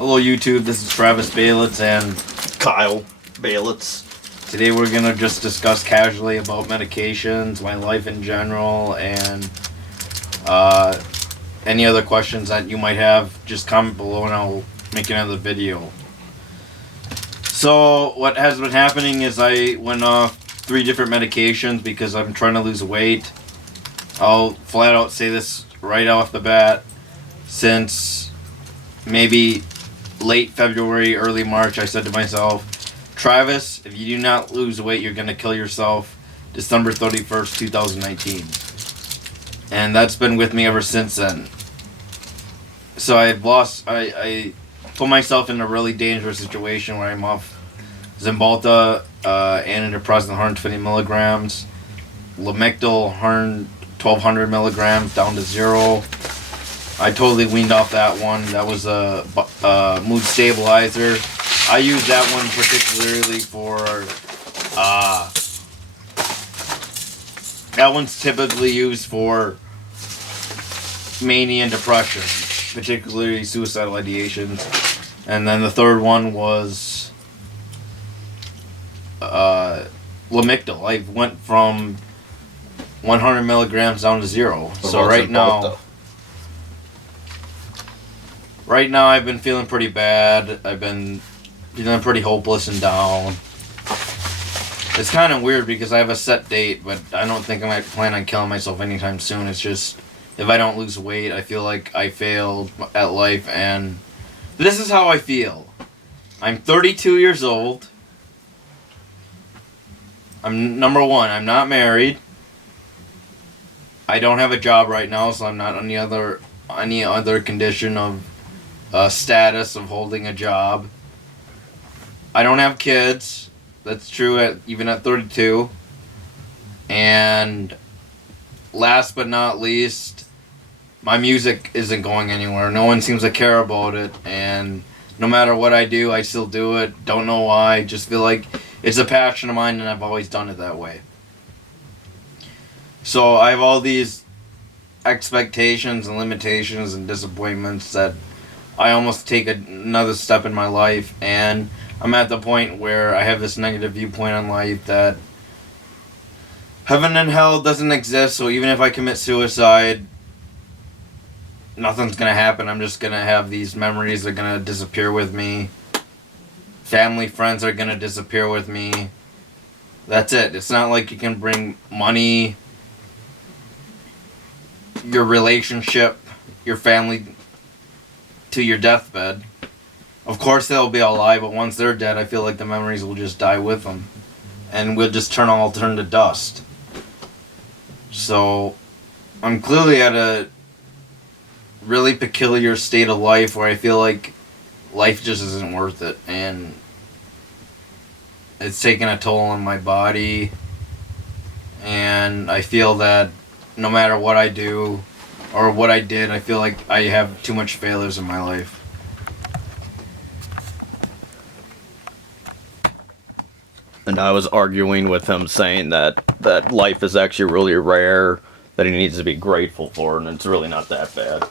Hello YouTube, this is Travis Balitz and Kyle Balitz. Today we're going to just discuss casually about medications, my life in general, and any other questions that you might have. Just comment below and I'll make another video. So what has been happening is I went off 3 different medications because I'm trying to lose weight. I'll flat out say this right off the bat. Since maybe late February, early March, I said to myself, Travis, if you do not lose weight, you're going to kill yourself December 31st, 2019. And that's been with me ever since then. So I put myself in a really dangerous situation where I'm off cymbalta, antidepressant 120 milligrams, Lamictal 1200 milligrams down to 0. I totally weaned off that one. That was a mood stabilizer. I use that one particularly for, that one's typically used for mania and depression, particularly suicidal ideations. And then the third one was Lamictal. I went from 100 milligrams down to 0. So right now I've been feeling pretty bad. I've been feeling pretty hopeless and down. It's kind of weird because I have a set date, but I don't think I might plan on killing myself anytime soon. It's just, if I don't lose weight, I feel like I failed at life, and this is how I feel. I'm 32 years old. Number one, I'm not married. I don't have a job right now, so I'm not on any other condition of status of holding a job. I don't have kids. That's true even at 32. And last but not least, my music isn't going anywhere. No one seems to care about it, and no matter what I do, I still do it. Don't know why. Just feel like it's a passion of mine, and I've always done it that way. So I have all these expectations and limitations and disappointments that I almost take another step in my life, and I'm at the point where I have this negative viewpoint on life that heaven and hell doesn't exist, so even if I commit suicide, nothing's going to happen. I'm just going to have these memories that are going to disappear with me. Family, friends are going to disappear with me. That's it. It's not like you can bring money, your relationship, your family to your deathbed. Of course they'll be alive, but once they're dead, I feel like the memories will just die with them, and we'll just turn to dust. So I'm clearly at a really peculiar state of life where I feel like life just isn't worth it, and it's taking a toll on my body, and I feel that no matter what I do or what I did, I feel like I have too much failures in my life. And I was arguing with him, saying that life is actually really rare, that he needs to be grateful for, and it's really not that bad.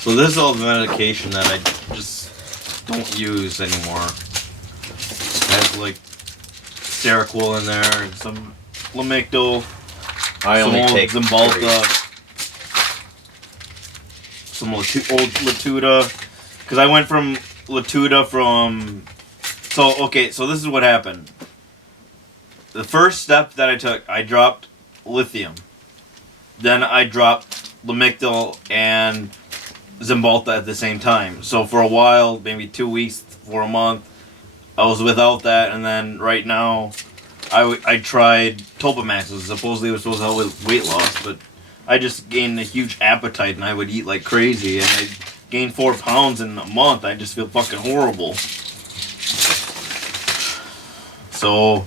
So this is all the medication that I just don't use anymore. It has like Seroquel in there and some Lamictal. I only take cymbalta, some old Latuda, because I went from Latuda from. So this is what happened. The first step that I took, I dropped Lithium. Then I dropped Lamictal and cymbalta at the same time. So for a while, maybe 2 weeks, for a month, I was without that, and then right now, I tried Topamax. Supposedly it was supposed to help with weight loss, but I just gained a huge appetite, and I would eat like crazy, and I gained 4 pounds in a month. I just feel fucking horrible. So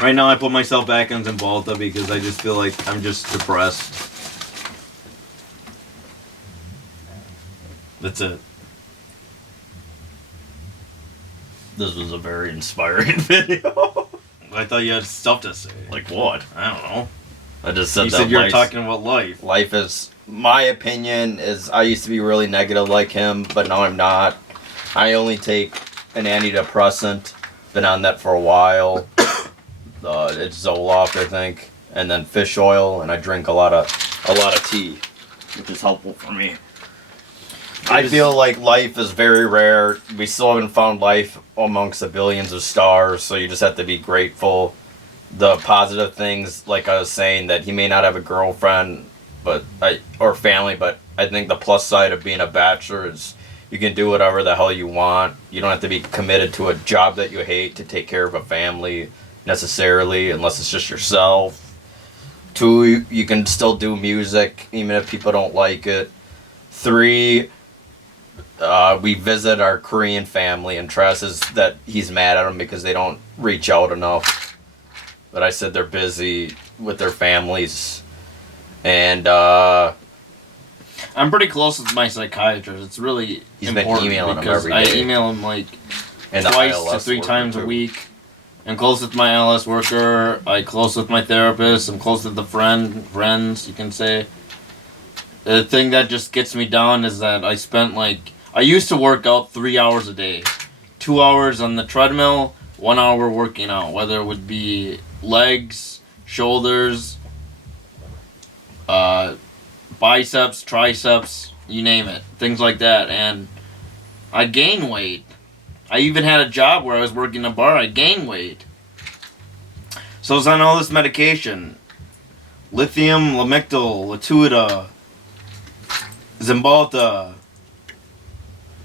right now I put myself back on cymbalta because I just feel like I'm just depressed. That's it. This was a very inspiring video. I thought you had stuff to say. Like what? I don't know. I just said You that said you were talking about life. Life is my opinion is I used to be really negative like him, but now I'm not. I only take an antidepressant. Been on that for a while. It's Zoloft, I think, and then fish oil, and I drink a lot of tea, which is helpful for me. I feel like life is very rare. We still haven't found life amongst the billions of stars, so you just have to be grateful. The positive things, like I was saying, that he may not have a girlfriend, or family, but I think the plus side of being a bachelor is you can do whatever the hell you want. You don't have to be committed to a job that you hate to take care of a family necessarily, unless it's just yourself. 2, you can still do music even if people don't like it. 3, we visit our Korean family, and Travis says that he's mad at them because they don't reach out enough. But I said they're busy with their families. And I'm pretty close with my psychiatrist. It's really he's been important emailing him because every I day. email him like And twice the to ILS 3 worker, times a too. week. I'm close with my LS worker. I'm close with my therapist. I'm close with the friends, you can say. The thing that just gets me down is that I used to work out 3 hours a day. 2 hours on the treadmill, 1 hour working out. Whether it would be legs, shoulders, biceps, triceps, you name it. Things like that. And I gained weight. I even had a job where I was working a bar. I gained weight. So I was on all this medication. Lithium, Lamictal, Latuda, Cymbalta,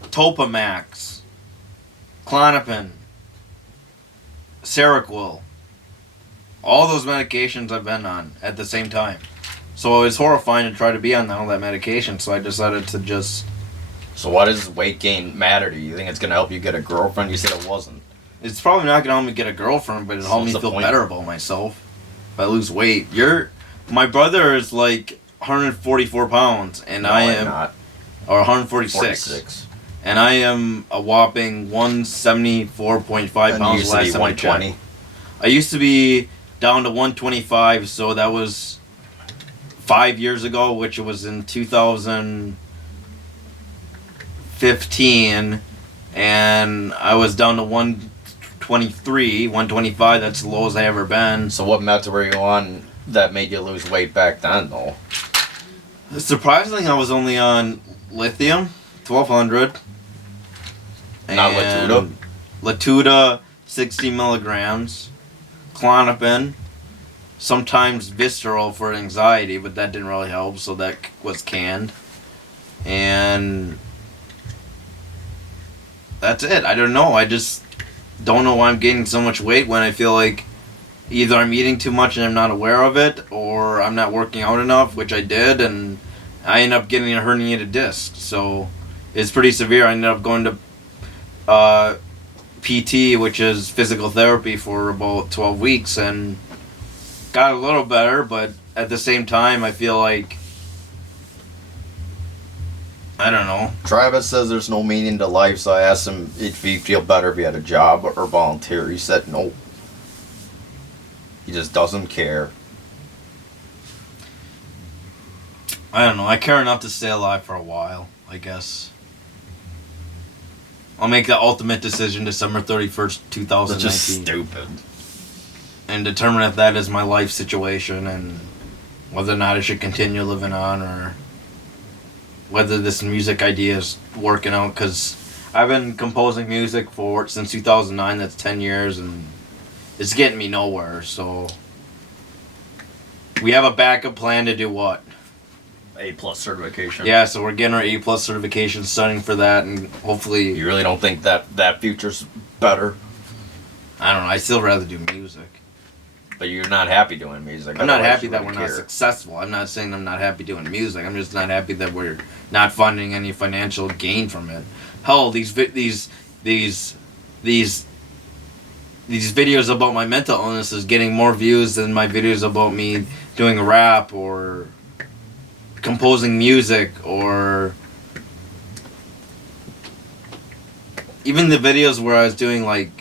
Topamax, Klonopin, Seroquel. All those medications I've been on at the same time. So it was horrifying to try to be on all that medication, so I decided to just... So why does weight gain matter to you? You think it's going to help you get a girlfriend? You said it wasn't. It's probably not going to help me get a girlfriend, but it'll help me feel better about myself if I lose weight. My brother is like 144 pounds, and No, I I'm am... not. Or 146. And I am a whopping 174.5 And pounds you used to last be time I 120. checked. I used to be down to 125, so that was 5 years ago, which was in 2015, and I was down to 123, 125. That's the lowest I ever been. So what meds were you on that made you lose weight back then, though? Surprisingly, I was only on Lithium, 1200. Not Latuda? Latuda, 60 milligrams. Klonopin. Sometimes Visceral for anxiety, but that didn't really help, so that was canned. And that's it. I don't know. I just don't know why I'm gaining so much weight when I feel like either I'm eating too much and I'm not aware of it, or I'm not working out enough, which I did, and I ended up getting a herniated disc. So it's pretty severe. I ended up going to PT, which is physical therapy, for about 12 weeks, and got a little better, but at the same time, I feel like, I don't know. Travis says there's no meaning to life, so I asked him if he'd feel better if he had a job or volunteer. He said no. He just doesn't care. I don't know. I care enough to stay alive for a while, I guess. I'll make the ultimate decision December 31st, 2019. That's just stupid. And determine if that is my life situation and whether or not I should continue living on, or whether this music idea is working out, because I've been composing music since 2009. That's 10 years, and it's getting me nowhere. So we have a backup plan to do what? A+ certification. Yeah, so we're getting our A+ certification, studying for that, and hopefully... You really don't think that future's better? I don't know. I still rather do music. But you're not happy doing music. I'm not otherwise happy you that we're wouldn't not care. successful. I'm not saying I'm not happy doing music. I'm just not happy that we're not finding any financial gain from it. Hell, these videos about my mental illness is getting more views than my videos about me doing rap or composing music, or even the videos where I was doing, like,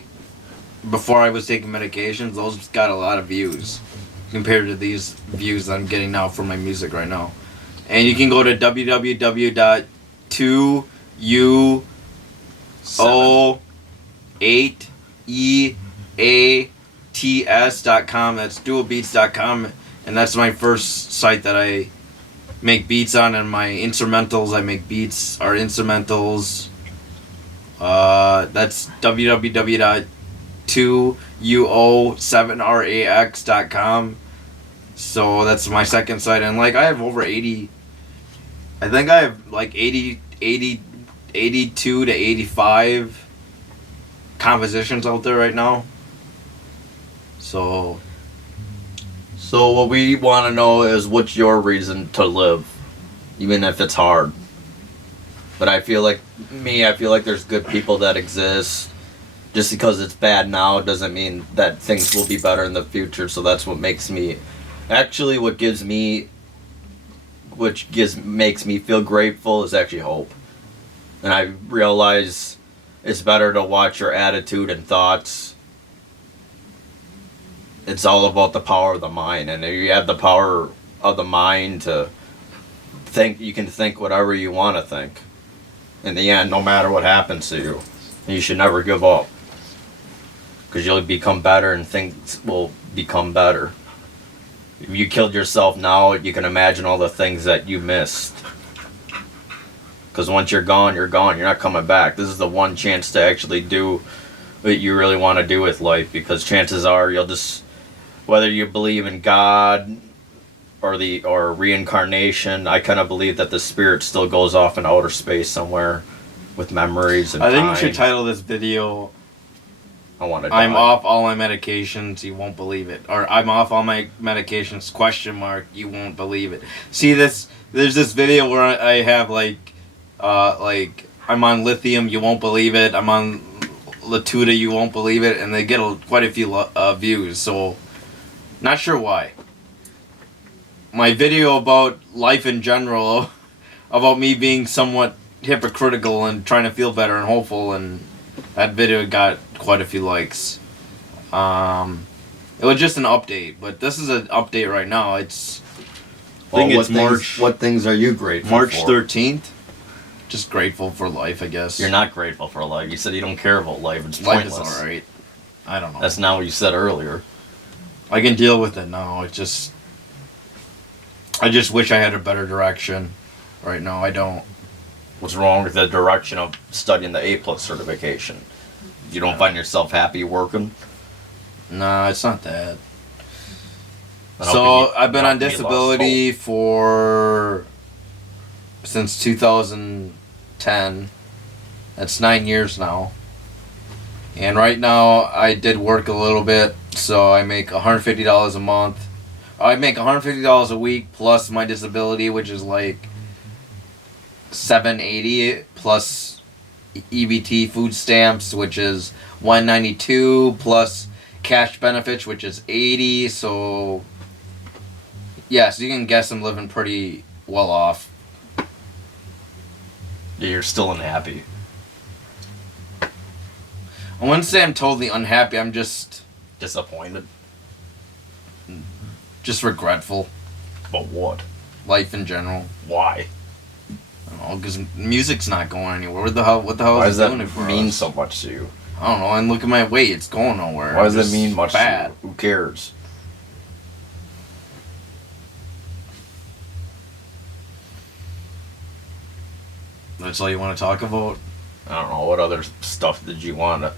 before I was taking medications. Those got a lot of views compared to these views that I'm getting now for my music right now. And you can go to www.2u08eats.com. That's duobeats.com. And that's my first site that I make beats on, and my instrumentals I make beats are instrumentals. That's www.2u07rax.com. So that's my second site, and like I have over 80, I think I have like 82 to 85 compositions out there right now. So what we want to know is what's your reason to live, even if it's hard. But I feel like there's good people that exist. Just because it's bad now doesn't mean that things will be better in the future. So that's what makes me, actually, makes me feel grateful is actually hope. And I realize it's better to watch your attitude and thoughts. It's all about the power of the mind, and if you have the power of the mind to think, you can think whatever you want to think. In the end, no matter what happens to you, you should never give up, because you'll become better and things will become better. If you killed yourself now, you can imagine all the things that you missed. Because once you're gone, you're gone. You're not coming back. This is the one chance to actually do what you really want to do with life, because chances are you'll just, whether you believe in God or reincarnation, I kind of believe that the spirit still goes off in outer space somewhere with memories and I think time. we should title this video, I want to I'm off all my medications, you won't believe it. Or I'm off all my medications, ? You won't believe it. See there's this video where I have like I'm on Lithium, you won't believe it. I'm on Latuda, you won't believe it. And they get quite a few views, so not sure why. My video about life in general, about me being somewhat hypocritical and trying to feel better and hopeful, and that video got quite a few likes. It was just an update, but this is an update right now. It's March. What things are you grateful March for? 13th. Just grateful for life, I guess. You're not grateful for life. You said you don't care about life. It's Life pointless. is alright. I don't know. That's not what you said earlier. I can deal with it now. I just wish I had a better direction. Right now, I don't. What's wrong with the direction of studying the A+ certification? You don't find yourself happy working? Nah, it's not that. So I've been on disability since 2010. That's 9 years now. And right now I did work a little bit, so I make $150 a month. I make $150 a week plus my disability, which is like $780 plus EBT food stamps, which is $192 plus cash benefits, which is $80. So yeah, so you can guess I'm living pretty well off. Yeah, you're still unhappy. I wouldn't say I'm totally unhappy. I'm just Disappointed? regretful. But what? Life in general. Why? I don't know, because music's not going anywhere. What the hell Why is does it doing that it for mean us? so much to you? I don't know. And look at my weight; it's going nowhere. Why does It's that mean much bad. to you? Who cares? That's all you want to talk about? I don't know. What other stuff did you want to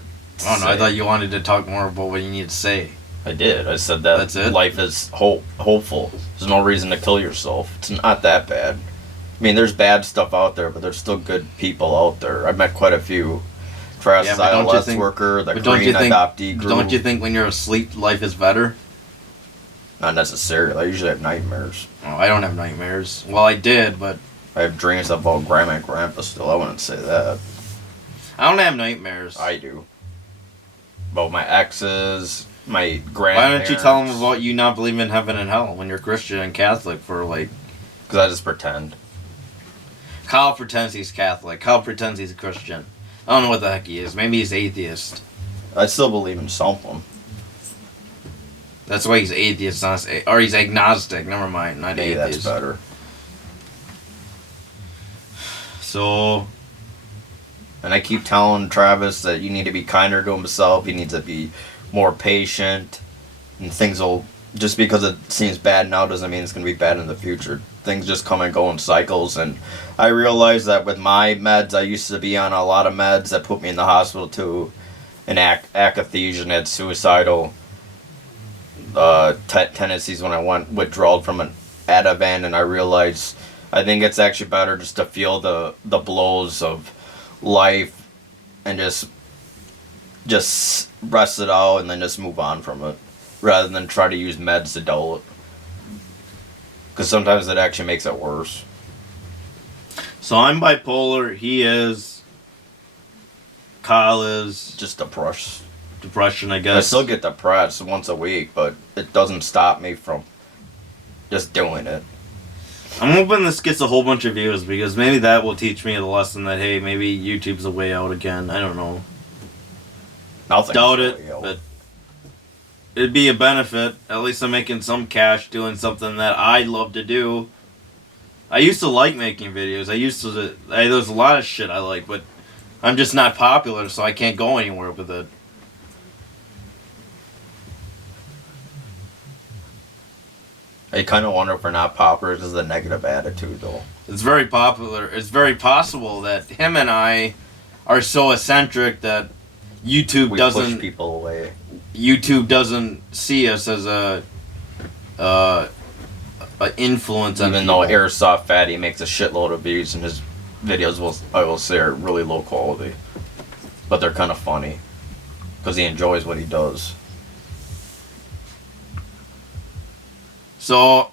I don't know. I say? thought you wanted to talk more about what you need to say. I did. I said that That's it? life is hopeful. There's no reason to kill yourself. It's not that bad. I mean, there's bad stuff out there, but there's still good people out there. I've met quite a few. Yeah, but don't you ILS think- worker, the but don't you Korean think- adoptee group. Don't you think when you're asleep, life is better? Not necessarily. I usually have nightmares. Oh, I don't have nightmares. Well, I did, but I have dreams about grandma and grandpa still. I wouldn't say that. I don't have nightmares. I do. About my exes, my Why grandparents. don't you tell them about you not believing in heaven and hell when you're Christian and Catholic for like... Because I just pretend. Kyle pretends he's Catholic. Kyle pretends he's a Christian. I don't know what the heck he is. Maybe he's atheist. I still believe in something. That's why he's atheist, or he's agnostic. Never mind, not Maybe atheist. that's better. So, And I keep telling Travis that you need to be kinder to himself. He needs to be more patient. And things will, just because it seems bad now doesn't mean it's going to be bad in the future. Things just come and go in cycles. And I realized that with my meds, I used to be on a lot of meds that put me in the hospital too. An akathisia and had suicidal tendencies when I went withdrawal from an Ativan. And I realized I think it's actually better just to feel the blows of life and just rest it out and then just move on from it rather than try to use meds to dull it, because sometimes it actually makes it worse. so I'm bipolar. He is. Kyle is Just depressed. depression, I I guess. still get depressed once a week, but it doesn't stop me from just doing it. I'm hoping this gets a whole bunch of views because maybe that will teach me the lesson that, hey, maybe YouTube's a way out again. I don't know. Nothing. Doubt it, but it'd be a benefit. At least I'm making some cash doing something that I love to do. I used to like making videos. There's a lot of shit I like, but I'm just not popular, so I can't go anywhere with it. I kind of wonder if we're not popular because of the negative attitude, though. It's very popular. It's very possible that him and I are so eccentric that YouTube We doesn't push people away. see us as a influence on Even though people. Airsoft Fatty makes a shitload of views and his videos, I will say, are really low quality. But they're kind of funny. Because he enjoys what he does. So,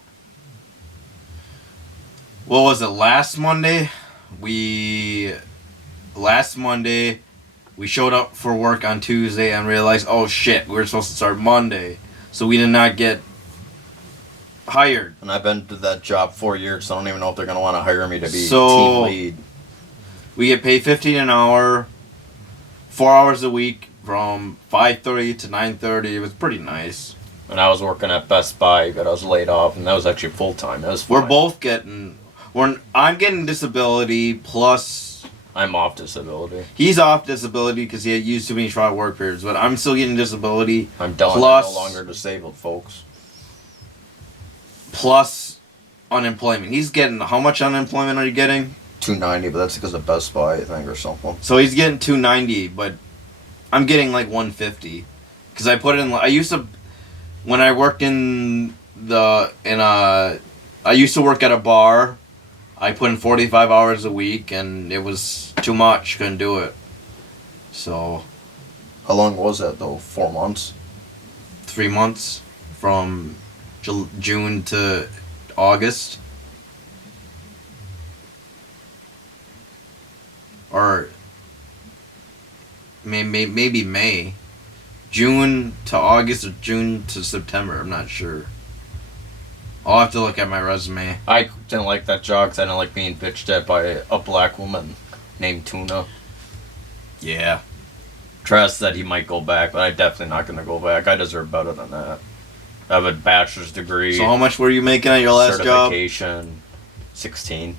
what was it, last Monday? Last Monday, we showed up for work on Tuesday and realized, oh shit, we were supposed to start Monday. So we did not get hired. And I've been to that job 4 years, so I don't even know if they're going to want to hire me to be So- team lead. We get paid $15 an hour, 4 hours a week from 5:30 to 9:30. It was pretty nice. And I was working at Best Buy, but I was laid off, and that was actually full time. That was fine. We're both getting... I'm getting disability, plus I'm off disability. he's off disability because he had used too many trial work periods, but I'm still getting disability. I'm done. Plus- I'm no longer disabled, folks. Plus unemployment. He's getting... How much unemployment are you getting? $290, but that's because of Best Buy, I think, or something. So he's getting $290, but I'm getting like $150 because I put in. I used to, when I worked I used to work at a bar. I put in 45 hours a week, and it was too much. Couldn't do it. So How long was that, though? 4 months? 3 months from June to August. Or maybe May. June to August or June to September. I'm not sure. I'll have to look at my resume. I didn't like that job because I didn't like being bitched at by a black woman named Tuna. Yeah. Travis said he might go back, but I'm definitely not going to go back. I deserve better than that. I have a bachelor's degree. So how much were you making at your last job? Certification, 16.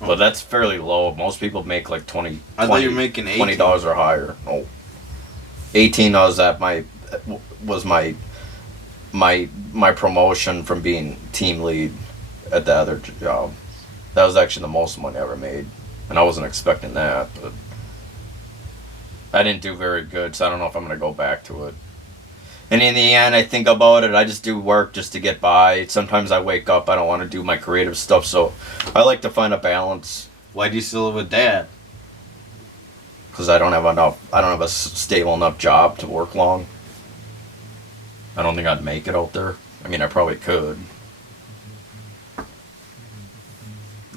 Oh. But that's fairly low. Most people make like 20. I thought you were making $18. $20 or higher. No. 18 was my promotion from being team lead at the other job. That was actually the most money I ever made, and I wasn't expecting that. But I didn't do very good, so I don't know if I'm gonna go back to it. And in the end, I think about it. I just do work just to get by. Sometimes I wake up, I don't want to do my creative stuff, so I like to find a balance. Why do you still live with Dad? Because I don't have a stable enough job to work long. I don't think I'd make it out there. I mean, I probably could.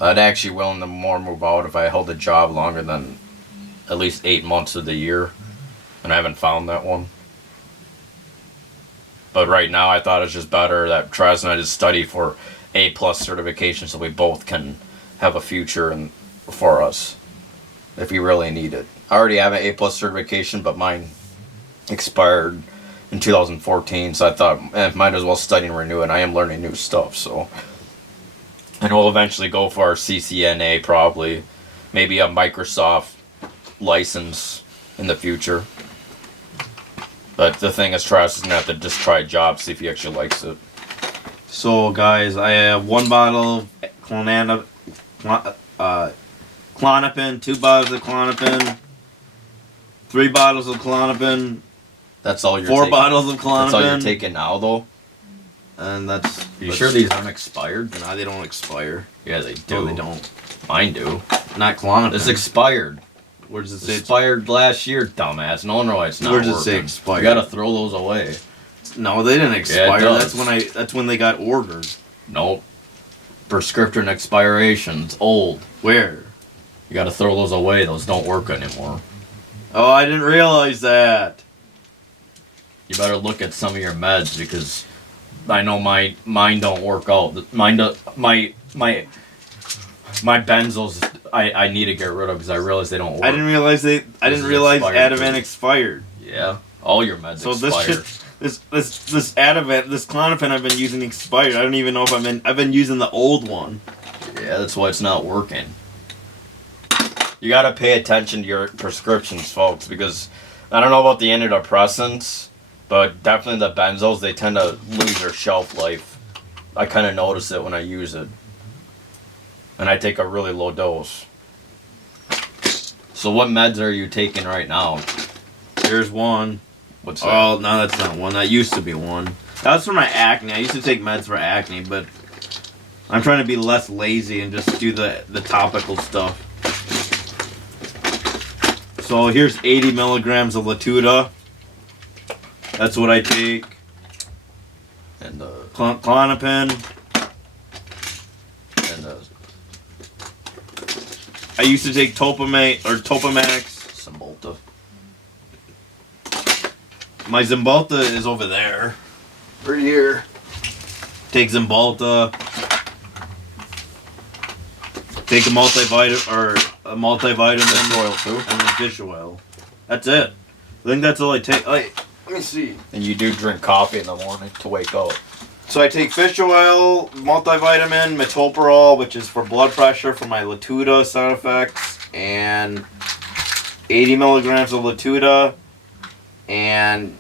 I'd actually willing to more move out if I held a job longer than at least 8 months of the year, and I haven't found that one. But right now, I thought it's just better that Travis and I just study for A+ certification so we both can have a future for us if we really need it. I already have an A+ certification, but mine expired in 2014, so I thought, might as well study and renew it. I am learning new stuff, so. And we'll eventually go for our CCNA probably, maybe a Microsoft license in the future. But the thing is, Travis is gonna have to just try a job, see if he actually likes it. So, guys, I have 1 bottle of Klonopin, 2 bottles of Klonopin, 3 bottles of Klonopin, That's all you're 4 taking. bottles of Klonopin. That's all you're taking now, though. And that's. Are you sure these aren't expired? No, they don't expire. Yeah, they do. No, they don't. Mine do. Not Klonopin. It's expired. Where does it It's say? expired last year, dumbass. No wonder why it's not Where does it working. say expired? You gotta throw those away. No, they didn't expire. does. That's when they got ordered. Nope. Prescription expirations. Old. Where? You gotta throw those away. Those don't work anymore. Oh, I didn't realize that. You better look at some of your meds because I know mine don't work out. Mine do, my benzos I need to get rid of because I realize they don't work. I didn't realize expired Ativan too. expired. Yeah, all your meds So expire. this Ativan, this Klonopin I've been using expired. I don't even know if I've been using the old one. Yeah, that's why it's not working. You gotta pay attention to your prescriptions, folks, because I don't know about the antidepressants, but definitely the benzos, they tend to lose their shelf life. I kind of notice it when I use it. And I take a really low dose. So what meds are you taking right now? Here's one. What's that? Oh, no, that's not one. That used to be one. That was for my acne. I used to take meds for acne, but I'm trying to be less lazy and just do the topical stuff. So here's 80 milligrams of Latuda. That's what I take. And Klonopin. and I used to take Topamax. cymbalta. My cymbalta is over there. Right here. Take cymbalta. Take a multivitamin. Fish oil too. And then fish oil. That's it. I think that's all I take. Let me see. And you do drink coffee in the morning to wake up. So I take fish oil, multivitamin, metoprolol, which is for blood pressure for my Latuda side effects, and 80 milligrams of Latuda, and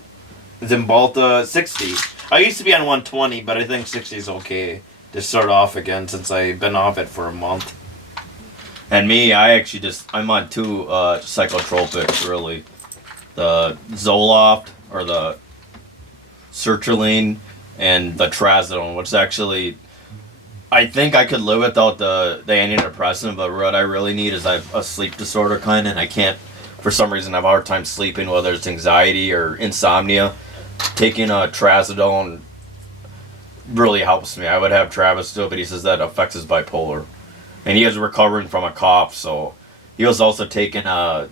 Cymbalta 60. I used to be on 120, but I think 60 is okay to start off again since I've been off it for a month. And me, I'm on 2 psychotropics, really. The Zoloft, or the sertraline, and the trazodone, which actually, I think I could live without the antidepressant, but what I really need is I have a sleep disorder kind of, and I can't, for some reason, I have a hard time sleeping, whether it's anxiety or insomnia. Taking a trazodone really helps me. I would have Travis do it, but he says that affects his bipolar. And he is recovering from a cough, so he was also taking a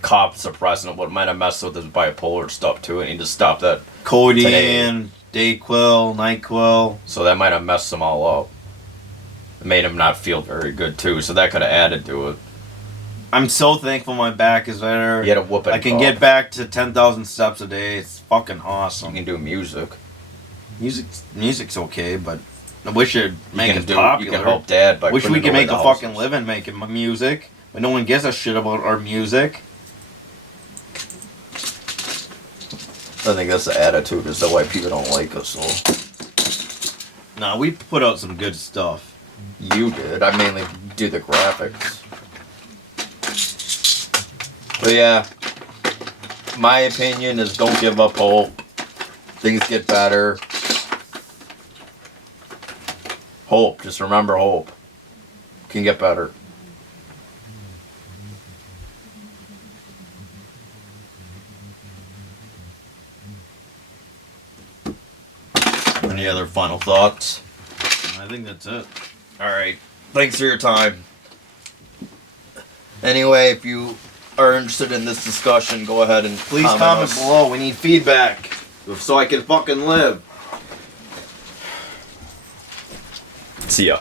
cough suppressant, what might have messed with his bipolar stuff too, and he just stopped that. Codeine, Dayquil, NyQuil. So that might have messed him all up. It made him not feel very good too, so that could have added to it. I'm so thankful my back is better. He had a whooping I can cough. get back to 10,000 steps a day. It's fucking You awesome. can do music. Music's okay, but I wish it'd make it You popular. can help Dad by Wish we putting could away make the a fucking houses. living making music, but no one gives a shit about our music. I think that's the attitude, is that why people don't like us. So Nah, we put out some good stuff. you did. I mainly do the graphics. But yeah, my opinion is don't give up hope. Things get better. Hope. Just remember hope. Can get better. Any other final thoughts? I think that's it. Alright. Thanks for your time. Anyway, if you are interested in this discussion, go ahead and Please comment us. below. We need feedback so I can fucking live. See ya.